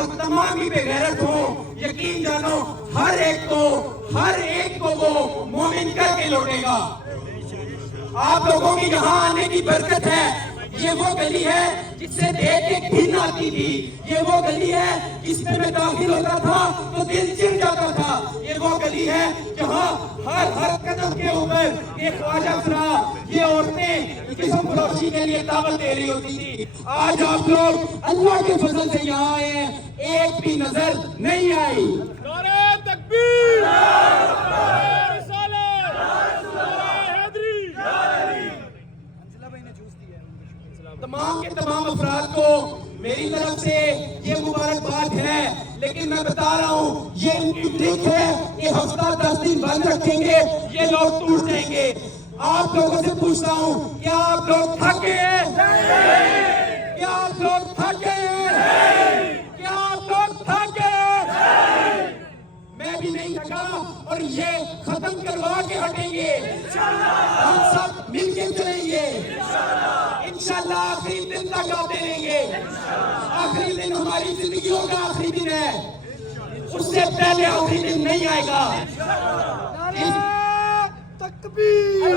और तमाम ही बेगैरत हो, यकीन जानो हर एक को वो मोमिन करके लौटेगा। आप लोगों की यहाँ आने की बरकत है। ये वो गली है जिससे देख के घिन आती थी। ये वो गली है जिसमें मैं दाखिल होता था तो दिल चिढ़ जाता था। ये वो गली है जहाँ हर कदम के ऊपर एक ख्वाजा खड़ा, ये औरतें किस्म फरोशी के लिए दावत दे रही होती थी। आज आप लोग अल्लाह के फजल से यहाँ आए हैं, एक भी नजर नहीं आई। नारे तकबीर, नारे रिसालत, नारे हैदरी। तमाम के तमाम अफराद को मेरी तरफ से ये मुबारकबाद है, लेकिन मैं बता रहा हूँ ये उनकी ट्रिक है कि हफ्ता 10 दिन बंद रखेंगे, ये लोग टूट जाएंगे। आप लोगों से पूछता हूँ, क्या आप लोग थके हैं? क्या आप लोग थके हैं? क्या आप लोग थके हैं? मैं भी नहीं थका और ये खत्म करवा के हटेंगे। हम सब मिलकर चलेंगे इंशाल्लाह। आखिरी दिन तक आते रहेंगे। आखिरी दिन हमारी जिंदगियों का आखिरी दिन है, उससे पहले आखिरी दिन नहीं आएगा। तकबीर,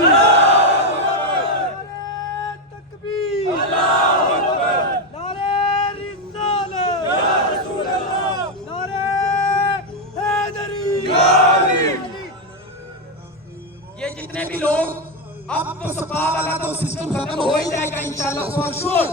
तकबीर, नारे रिसालत, नारे हैदरी। ये जितने भी लोग, अब तो सपा वाला तो सिस्टम खत्म हो ही जाएगा इंशाल्लाह फॉर श्योर।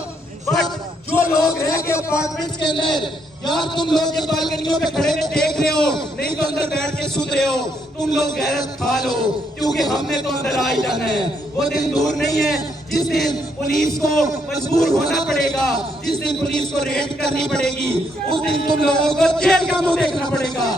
बट जो लोग रह के अपार्टमेंट्स के अंदर, यार तुम लोग ये बालकनियों पे खड़े में देख रहे हो, नहीं तो अंदर बैठ के सुन रहे हो, तुम लोग गैरत खा लो, क्योंकि हमने तो अंदर आ ही जाना है। वो दिन दूर नहीं है जिस दिन पुलिस को मजबूर होना पड़ेगा, जिस दिन पुलिस को रेड करनी पड़ेगी, उस दिन तुम लोगों को जेल का मुंह देखना पड़ेगा।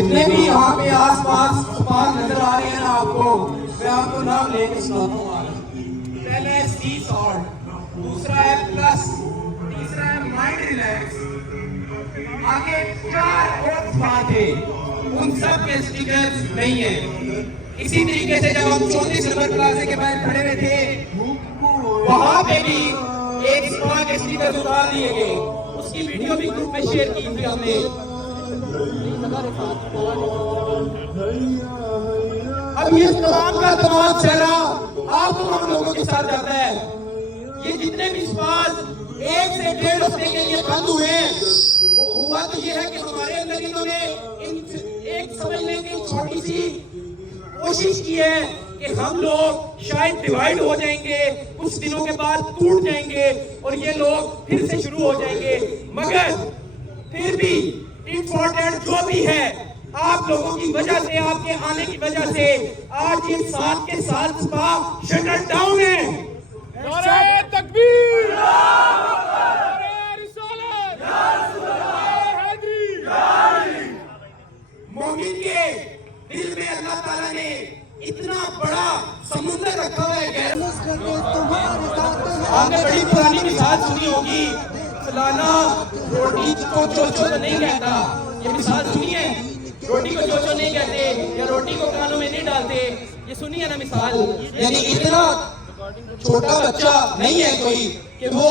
जितने भी यहाँ पे आस पास नजर आ रहे हैं ना आपको, मैं आपको नाम लेके सुनाता हूँ। पहला है सी सॉल्ट, दूसरा है प्लस, तीसरा है माइंड रिलैक्स, आगे 4 और बात है, उन सब के स्टिकर्स नहीं है। इसी तरीके से जब हम 34 नंबर प्लाजा के बाहर खड़े हुए थे, वहां पे भी एक स्पा के स्टिकर उतार दिए गए। उसकी वीडियो भी ग्रुप में शेयर की थी हमने। अब ये तमाम का तमाम चेहरा आप हम लोगों के साथ जाता है। ये जितने भी स्पास 1 से 1.5 हफ्ते के लिए बंद हुए, हुआ तो ये है कि हमारे अंदर इन्होंने एक समझने की छोटी सी कोशिश की है कि हम लोग शायद डिवाइड हो जाएंगे, कुछ दिनों के बाद टूट जाएंगे और ये लोग फिर से शुरू हो जाएंगे। मगर फिर भी टिट फॉर टैट जो भी है, आप लोगों की वजह से, आपके आने की वजह से आज ये 7 के 7 स्पा शटर डाउन है। नारे तकबीर, नारे रिसालत, नारे हैदरी। मोमिन के दिल में अल्लाह ताला ने इतना बड़ा समुद्र रखा हुआ है। आपने बड़ी पुरानी मिसाल सुनी होगी, फलाना रोटी को चोचो नहीं कहता। ये मिसाल सुनी है, रोटी को चोचो नहीं कहते या रोटी को कानों में नहीं डालते, ये सुनी है ना मिसाल। यानी इतना छोटा बच्चा नहीं है कोई कि वो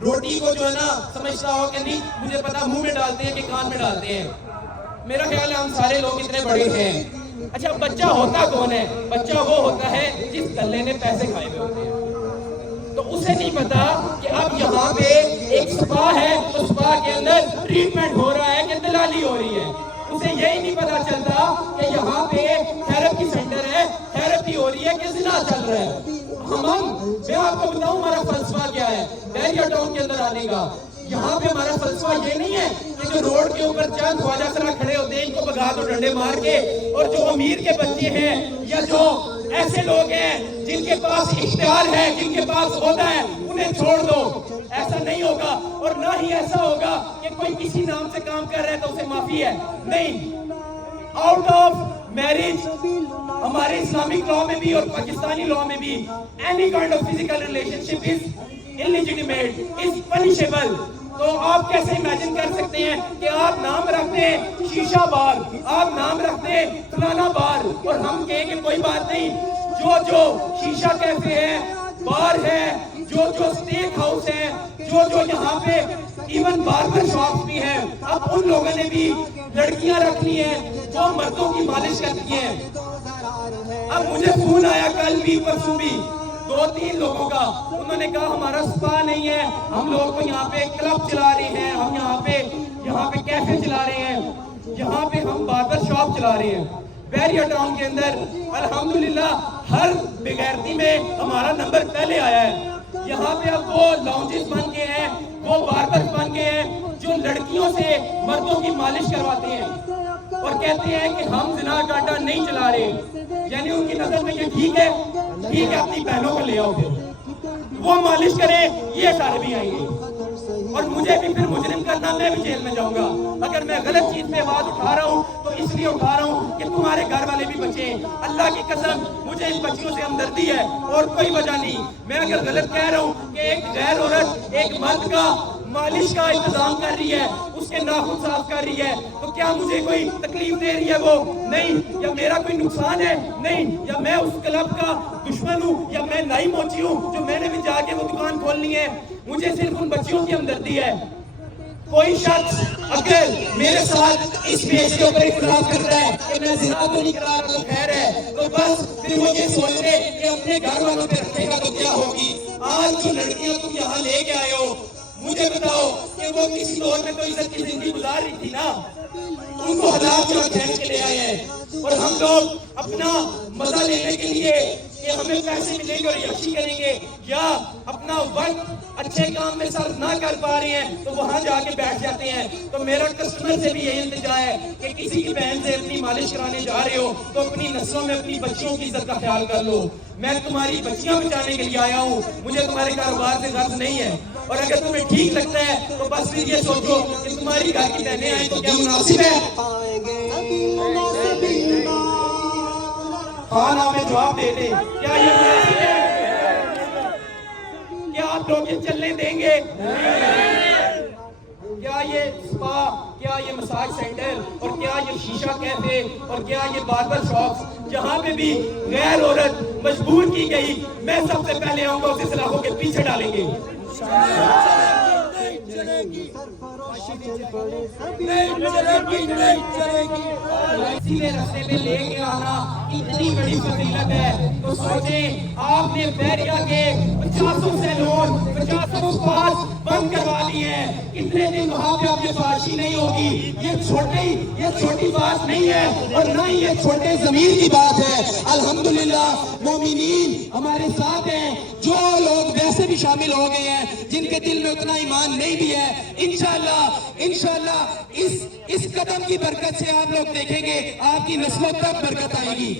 रोटी को जो है ना समझता हो कि नहीं मुझे पता मुंह में डालते हैं कि कान में डालते हैं। मेरा ख्याल है हम सारे लोग इतने बड़े हैं। अच्छा, बच्चा होता कौन है? बच्चा वो होता है जिस गल्ले ने पैसे खाए हुए होते हैं। तो उसे नहीं पता कि अब यहाँ पे एक स्पा है, तो स्पा के अंदर ट्रीटमेंट हो रहा है कि दलाली हो रही है। उसे यही नहीं पता चलता कि यहाँ पे थेरेपी सेंटर है, थेरेपी हो रही है कि जिना चल रहा है। मैं आपको बताऊं हमारा फलसफा क्या है बैरियर टाउन के अंदर आने का। यहाँ पे हमारा फलसफा ये नहीं है कि जो रोड के ऊपर चंद ख्वाजा सरा खड़े होते हैं इनको भगा दो डंडे मार के, और जो अमीर के बच्चे हैं या जो ऐसे लोग हैं जिनके पास इख्तियार है, जिनके पास ओहदा है, उन्हें छोड़ दो। ऐसा नहीं होगा, और ना ही ऐसा होगा कि कोई किसी नाम से काम कर रहा है तो उसे माफी है, नहीं। आउट ऑफ मैरिज हमारे इस्लामिक लॉ में भी और पाकिस्तानी लॉ में भी any kind of physical relationship is illegitimate, is punishable. तो आप कैसे इमेजिन कर सकते हैं कि आप नाम रखते हैं शीशा बार, आप नाम रखते हैं फलाना बार, और हम कहेंगे कोई बात नहीं, जो जो शीशा कैफे है, बार है, जो जो स्टेक हाउस है, जो जो यहाँ पे इवन बार्बर शॉप भी है, अब उन लोगों ने भी लड़कियां रखनी है जो मर्दों की मालिश करती हैं। अब मुझे फोन आया कल भी परसों भी 2-3 लोगों का, उन्होंने कहा हमारा स्पा नहीं है, हम लोग को यहाँ पे क्लब चला रहे हैं, हम यहाँ पे कैफे चला रहे हैं, यहाँ पे हम बार्बर शॉप चला रहे हैं। बैरिया टाउन के अंदर अल्हम्दुलिल्लाह हर बेगैरती में हमारा नंबर पहले आया है। यहाँ पे अब वो लॉन्जेस बन गए हैं, वो बार्बर बन गए हैं जो लड़कियों से मर्दों की मालिश करवाते हैं और कहते हैं कि हम जिना का अड्डा नहीं चला रहे। यानी उनकी नजर में ये ठीक है, ठीक है, अपनी बहनों को ले आओ, फिर वो मालिश करे, ये सारे भी आएंगे और मुझे भी फिर मुजरिम करना, मैं भी जेल में जाऊंगा। अगर मैं गलत चीज पे आवाज उठा रहा हूँ तो इसलिए उठा रहा हूँ कि तुम्हारे घर वाले भी बचे। अल्लाह की कसम मुझे इन बच्चियों से हमदर्दी है और कोई वजह नहीं। मैं अगर गलत कह रहा हूँ कि एक गैर औरत एक मर्द का मालिश का इंतजाम कर रही है, उसके नाखून साफ कर रही है, तो क्या मुझे कोई तकलीफ दे रही है वो? नहीं। या मेरा कोई नुकसान है? नहीं। या मैं उस क्लब का दुश्मन हूँ या मैं नई मोची हूँ जो मैंने भी जाके वो दुकान खोलनी है? मुझे सिर्फ उन बच्चियों की हमदर्दी है। कोई शख्स अगर मेरे साथ इस पेज के ऊपर इख्तिलाफ करता है कि मैं जिना तो नहीं करा रहा तो खैर है, तो बस फिर वो ये सोच ले कि अपने घर वालों पे रखेगा तो क्या होगी। आज जो लड़कियां तुम यहाँ लेके आए हो, मुझे बताओ कि वो किसी दौर में तो इज्जत की जिंदगी गुजार रही थी ना, उनको हालात जो खींच के ले आए हैं और हम लोग अपना मजा लेने के लिए कि हमें पैसे मिलेंगे और यशी करेंगे या अपना वक्त अच्छे काम में सर्व ना कर पा रहे हैं तो वहां जाके बैठ जाते हैं। तो मेरा कस्टमर से भी यही इंतजा है कि किसी की बहन से अपनी मालिश कराने जा रहे हो तो अपनी नस्लों में अपनी बच्चियों की इज्जत का ख्याल कर लो। मैं तुम्हारी बच्चियां बचाने के लिए आया हूँ, मुझे तुम्हारे कारोबार से गर्ज नहीं है। और अगर तुम्हें ठीक लगता है तो बस फिर ये सोचो कि तुम्हारी घर की बहनें आए तो क्या मुनासिब है? खाना में जवाब दे दे, क्या ये मुनासिब है? क्या आप लोग ये चलने देंगे? क्या ये स्पा, क्या ये मसाज सेंटर और क्या ये शीशा कैफे और क्या ये बार्बर शॉप्स जहाँ पे भी गैर औरत मजबूर की गई, मैं सबसे पहले आऊंगा उसे सलाखों के पीछे डालेंगे। सीधे रास्ते पे लेके आना इतनी बड़ी फजीलत है तो सोचे आपने बैरिया के 50 सैलून 50 स्पास बंद करवा लिए हैं, कितने दिन वहाँ पे अब ये फाशी नहीं होगी। ये छोटी बात नहीं है और ना ही ये छोटे ज़मीर की बात है। अल्हम्दुलिल्लाह मोमिनीन हमारे साथ हैं, जो लोग वैसे भी शामिल हो गए हैं जिनके दिल में उतना ईमान नहीं भी है। इंशाल्लाह इस कदम की बरकत से आप लोग देखेंगे आपकी नस्लों तक बरकत आएगी।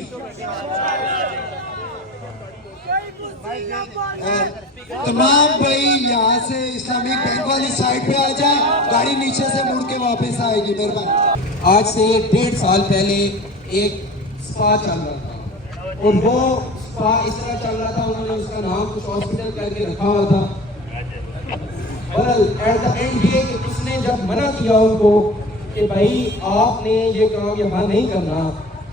तमाम भाई यहाँ से इस्लामिक बैंक वाली साइड पे आ जाए, गाड़ी नीचे से मुड़ के वापस आएगी। मेहरबानी। आज से 1.5 साल पहले एक स्पा चल रहा था और वो स्पा इस तरह चल रहा था, उन्होंने उसका नाम कुछ हॉस्पिटल करके रखा हुआ था। और एट द एंड ये कि उसने जब मना किया उनको कि भाई आपने ये काम यहाँ नहीं करना,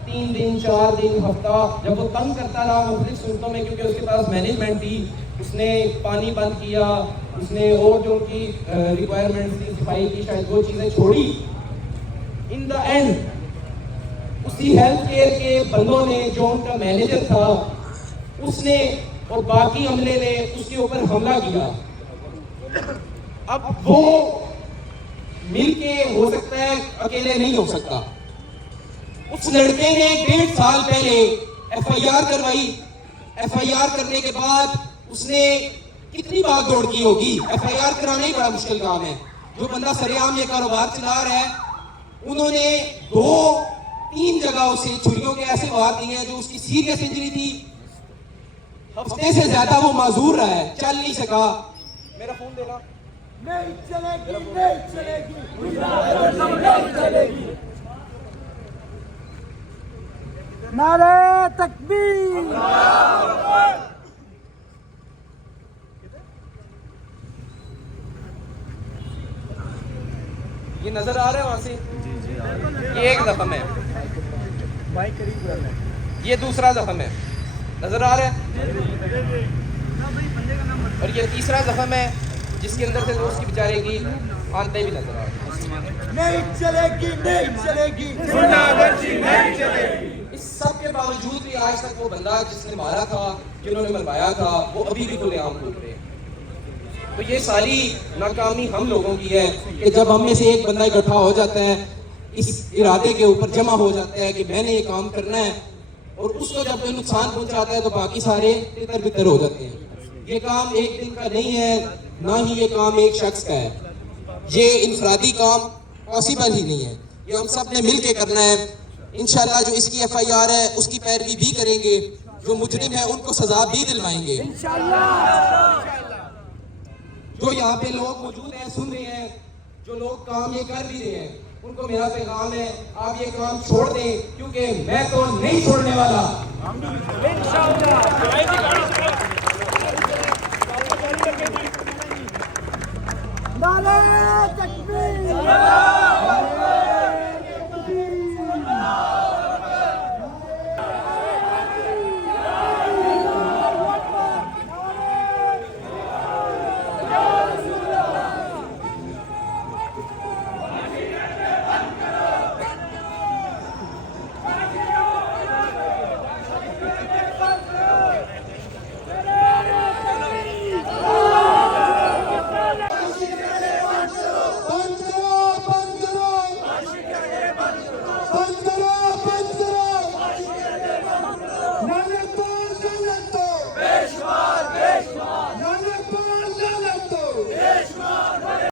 3 दिन 4 दिन हफ्ता जब वो तंग करता रहा मुख्तलिफ सूरतों में, क्योंकि उसके पास मैनेजमेंट थी, उसने पानी बंद किया, उसने और जो उनकी रिक्वायरमेंट थी सफाई की शायद वो चीज़ें छोड़ी। इन द एंड उसी हेल्थ केयर के बंदों ने, जो उनका मैनेजर था, उसने और बाकी अमले ने उसके ऊपर हमला किया। अब वो मिलके हो सकता है, अकेले नहीं हो सकता। उस लड़के ने 1.5 साल पहले FIR करवाई। FIR करने के बाद उसने कितनी भाग दौड़ की होगी। FIR कराना ही बड़ा मुश्किल काम है। जो बंदा सरेआम ये कारोबार चला रहा है, उन्होंने 2-3 जगहों से छुरियों के ऐसे वार दिए हैं जो उसकी सीरियस इंजरी थी, हफ्ते से ज्यादा वो माजूर रहा है, चल नहीं सका। मेरा फोन देना। नहीं चलेगी, नहीं चलेगी, नहीं चलेगी। नारे तकबीर। ये नजर आ रहा है वहां से? ये एक जख्म है, ये दूसरा जख्म है, नजर आ रहा है, और ये तीसरा जख्म है जिसके अंदर से दोस्त की बेचारे की आंतें भी नजर आ रही हैं। नहीं चलेगी, नहीं चलेगी, नहीं चलेगी। इस सब के बावजूद भी आज तक वो बंदा जिसने मारा था, जिन्होंने मरवाया था, वो अभी भी खुलेआम घूम रहे हैं। तो ये सारी नाकामी हम लोगों की है कि जब हम में से एक बंदा इकट्ठा हो जाता है, इस इरादे के ऊपर जमा हो जाता है कि मैंने ये काम करना है, और उसको जब कोई नुकसान पहुंचाता है तो बाकी सारे तितर बितर हो जाते हैं। ये काम एक दिन का नहीं है, ना ही ये काम एक शख्स का है। ये इंफरादी काम पॉसिबल ही नहीं है, ये हम सब ने मिल के करना है। इंशाल्लाह जो इसकी FIR है उसकी पैरवी भी करेंगे, जो मुजरिम है उनको सजा भी दिलवाएंगे। जो यहाँ पे लोग मौजूद हैं, सुन रहे हैं, जो लोग काम ये कर भी रहे हैं, उनको मेरा पैगाम है, आप ये काम छोड़ दें, क्योंकि मैं तो नहीं छोड़ने वाला। नारे तकबीर।